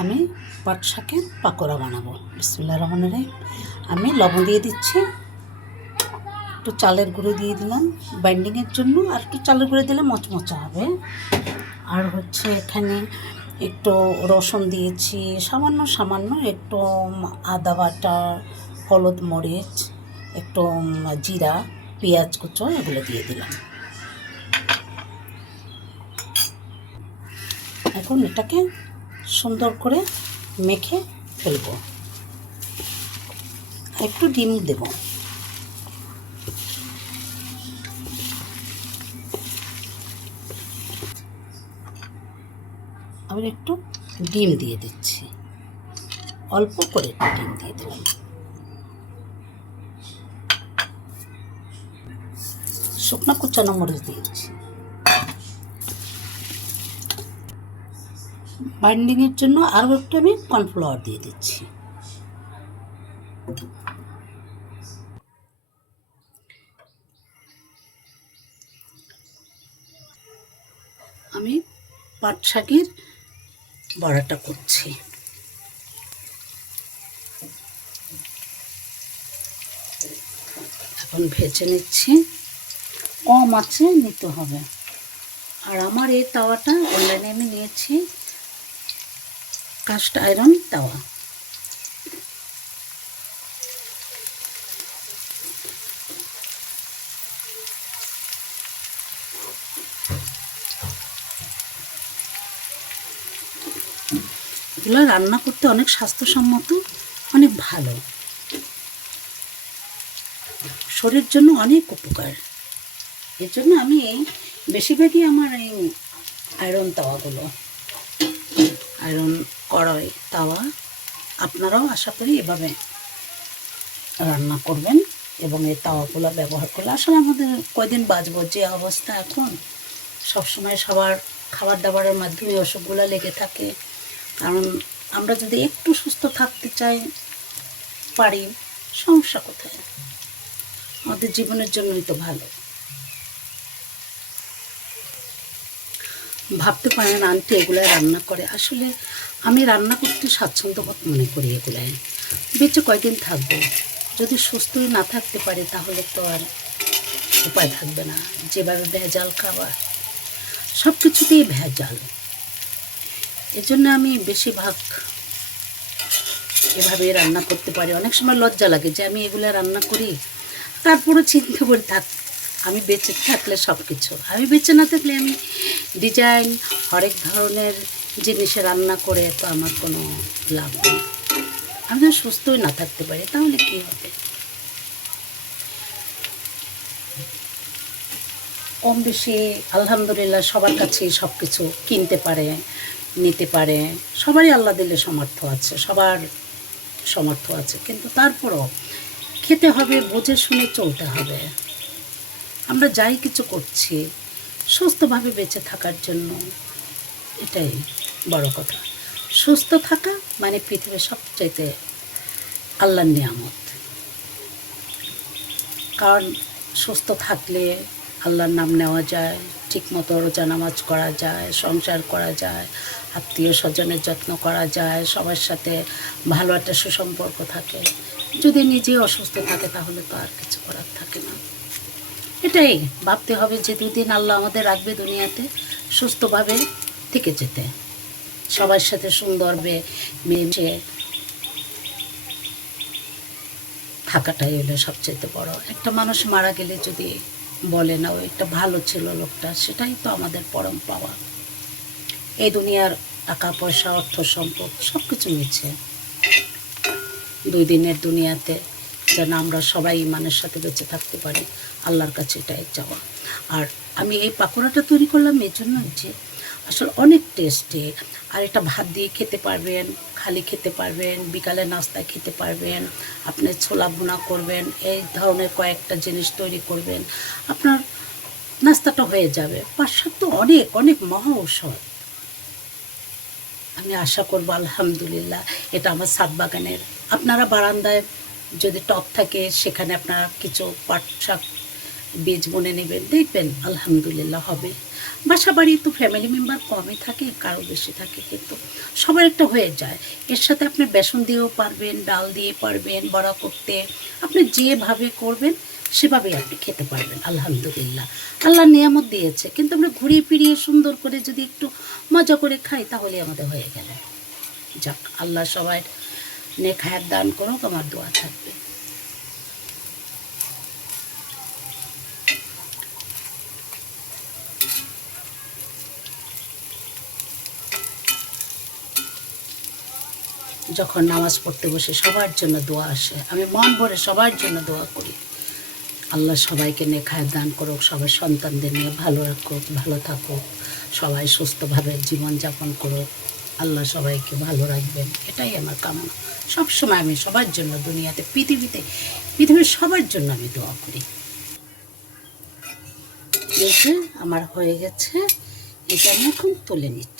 আমি পাট শাকের পাকোড়া বানাবো। বিসমিল্লাহির রহমানির রহিম। আমি লবণ দিয়ে দিচ্ছি, একটু চালের গুঁড়ো দিয়ে দিলাম বাইন্ডিংয়ের জন্য, আর একটু চালের গুঁড়ো দিলে মচমচা হবে। আর হচ্ছে এখানে একটু রসুন দিয়েছি, সামান্য সামান্য একটু আদা বাটা, হলুদ মরিচ, একটু জিরা, পেঁয়াজ কুচো এগুলো দিয়ে দিলাম। এখন এটাকে সুন্দর করে মেখে ফেলবো, একটু ডিম দেব। আবার একটু ডিম দিয়ে দিচ্ছি, অল্প করে একটু ডিম দিয়ে দিলাম। শুকনো কুচানো মরিচ দিয়েছি। বাইন্ডিংয়ের জন্য আরও একটু আমি কর্নফ্লাওয়ার দিয়ে দিচ্ছি। আমি পাট শাকের বড়াটা করছি। এখন ভেজে নিচ্ছি, কম আঁচে নিতে হবে। আর আমার এই তাওয়াটা অনলাইনে আমি নিয়েছি কাস্ট আয়রন তাওয়া। এগুলো রান্না করতে অনেক স্বাস্থ্যসম্মত, অনেক ভালো, শরীরের জন্য অনেক উপকার। এর জন্য আমি বেশিরভাগই আমার এই আয়রন তাওয়াগুলো, আয়রন কড়াই তাওয়া, আপনারাও আশা করি এভাবে রান্না করবেন এবং এই তাওয়াগুলো ব্যবহার করলে আসলে আমাদের কয়দিন বাঁচবো, যে অবস্থা এখন সবসময় সবার খাবার দাবারের মাধ্যমে অসুখগুলো লেগে থাকে। কারণ আমরা যদি একটু সুস্থ থাকতে চাই পারি, সমস্যা কোথায়? আমাদের জীবনের জন্যই তো ভালো। ভাবতে পারেন আন্টি এগুলাই রান্না করে, আসলে আমি রান্না করতে স্বাচ্ছন্দ্যবোধ মনে করি। এগুলাই বেঁচে কয়দিন থাকবো, যদি সুস্থই না থাকতে পারি তাহলে তো আর উপায় থাকবে না। যেভাবে ভেজাল খাবার, সব কিছুতেই ভেজাল। এজন্য আমি বেশিরভাগ এভাবে রান্না করতে পারি। অনেক সময় লজ্জা লাগে যে আমি এগুলো রান্না করি, তারপরে চিন্তা করে আমি বেঁচে থাকলে সব কিছু, আমি বেঁচে না থাকলে আমি ডিজাইন হরেক ধরনের জিনিসে রান্না করে তো আমার কোনো লাভ নেই। আমি যদি সুস্থই না থাকতে পারি তাহলে কী হবে? কম বেশি আলহামদুলিল্লাহ সবার কাছেই সব কিছু কিনতে পারে, নিতে পারে, সবারই আল্লাহ দিলে সামর্থ্য আছে, সবার সামর্থ্য আছে, কিন্তু তারপরও খেতে হবে, বুঝে শুনে চলতে হবে। আমরা যাই কিছু করছি সুস্থভাবে বেঁচে থাকার জন্য, এটাই বড় কথা। সুস্থ থাকা মানে পৃথিবীর সবচাইতে আল্লাহর নিয়ামত। কারণ সুস্থ থাকলে আল্লাহর নাম নেওয়া যায়, ঠিকমতো রোজা নামাজ করা যায়, সংসার করা যায়, আত্মীয় স্বজনের যত্ন করা যায়, সবার সাথে ভালো একটা সুসম্পর্ক থাকে। যদি নিজেই অসুস্থ থাকে তাহলে তো আর কিছু করার থাকে না। এটাই ভাবতে হবে যে দুদিন আল্লাহ আমাদের রাখবে দুনিয়াতে, সুস্থভাবে থেকে যেতে, সবার সাথে সুন্দরভাবে মিশে থাকাটাই হলো সবচেয়ে বড়। একটা মানুষ মারা গেলে যদি বলে না ও একটা ভালো ছিল লোকটা, সেটাই তো আমাদের পরম পাওয়া। এই দুনিয়ার টাকা পয়সা, অর্থ সম্পদ সব কিছু মিছে, 2 দিনের দুনিয়াতে যেন আমরা সবাই ইমানের সাথে বেঁচে থাকতে পারি, আল্লাহর কাছে এটাই চাওয়া। আর আমি এই পাকোড়াটা তৈরি করলাম এই জন্য যে আসলে অনেক টেস্টি। আর এটা ভাত দিয়ে খেতে পারবেন, খালি খেতে পারবেন, বিকালে নাস্তায় খেতে পারবেন, আপনি ছোলা ভুনা করবেন, এই ধরনের কয়েকটা জিনিস তৈরি করবেন, আপনার নাস্তাটা হয়ে যাবে। পাট শাক তো অনেক অনেক মহা ঔষধ। আমি আশা করব আলহামদুলিল্লাহ এটা আমার ছাদ বাগানের, আপনারা বারান্দায় যদি টব থাকে সেখানে আপনারা কিছু পাট শাক বীজ বুনে নেবেন, দেখবেন আলহামদুলিল্লাহ হবে। বাসা বাড়ি তো ফ্যামিলি মেম্বার কমই থাকে, কারো বেশি থাকে, কিন্তু সবার একটা হয়ে যায়। এর সাথে আপনি বেসন দিয়েও পারবেন, ডাল দিয়ে পারবেন বড়া করতে, আপনি যেভাবে করবেন সেভাবেই আপনি খেতে পারবেন। আলহামদুলিল্লাহ, আল্লাহ নিয়ামত দিয়েছে, কিন্তু আমরা ঘুরিয়ে ফিরিয়ে সুন্দর করে যদি একটু মজা করে খাই তাহলে আমাদের হয়ে গেল। যাক, আল্লাহ সবাই নেক হায়াত দান করুক, আমার দোয়া থাকবে। যখন নামাজ পড়তে বসে সবার জন্য দোয়া আসে, আমি মন ভরে সবার জন্য দোয়া করি। আল্লাহ সবাইকে নেক হায়াত দান করুক, সবার সন্তানদের নিয়ে ভালো রাখুক, ভালো থাকুক, সবাই সুস্থভাবে জীবনযাপন করুক, আল্লাহ সবাইকে ভালো রাখবেন, এটাই আমার কামনা। সবসময় আমি সবার জন্য, দুনিয়াতে পৃথিবীর সবার জন্য আমি দোয়া করি। এই যে আমার হয়ে গেছে, এটা আমি এখন তুলে নিচ্ছি।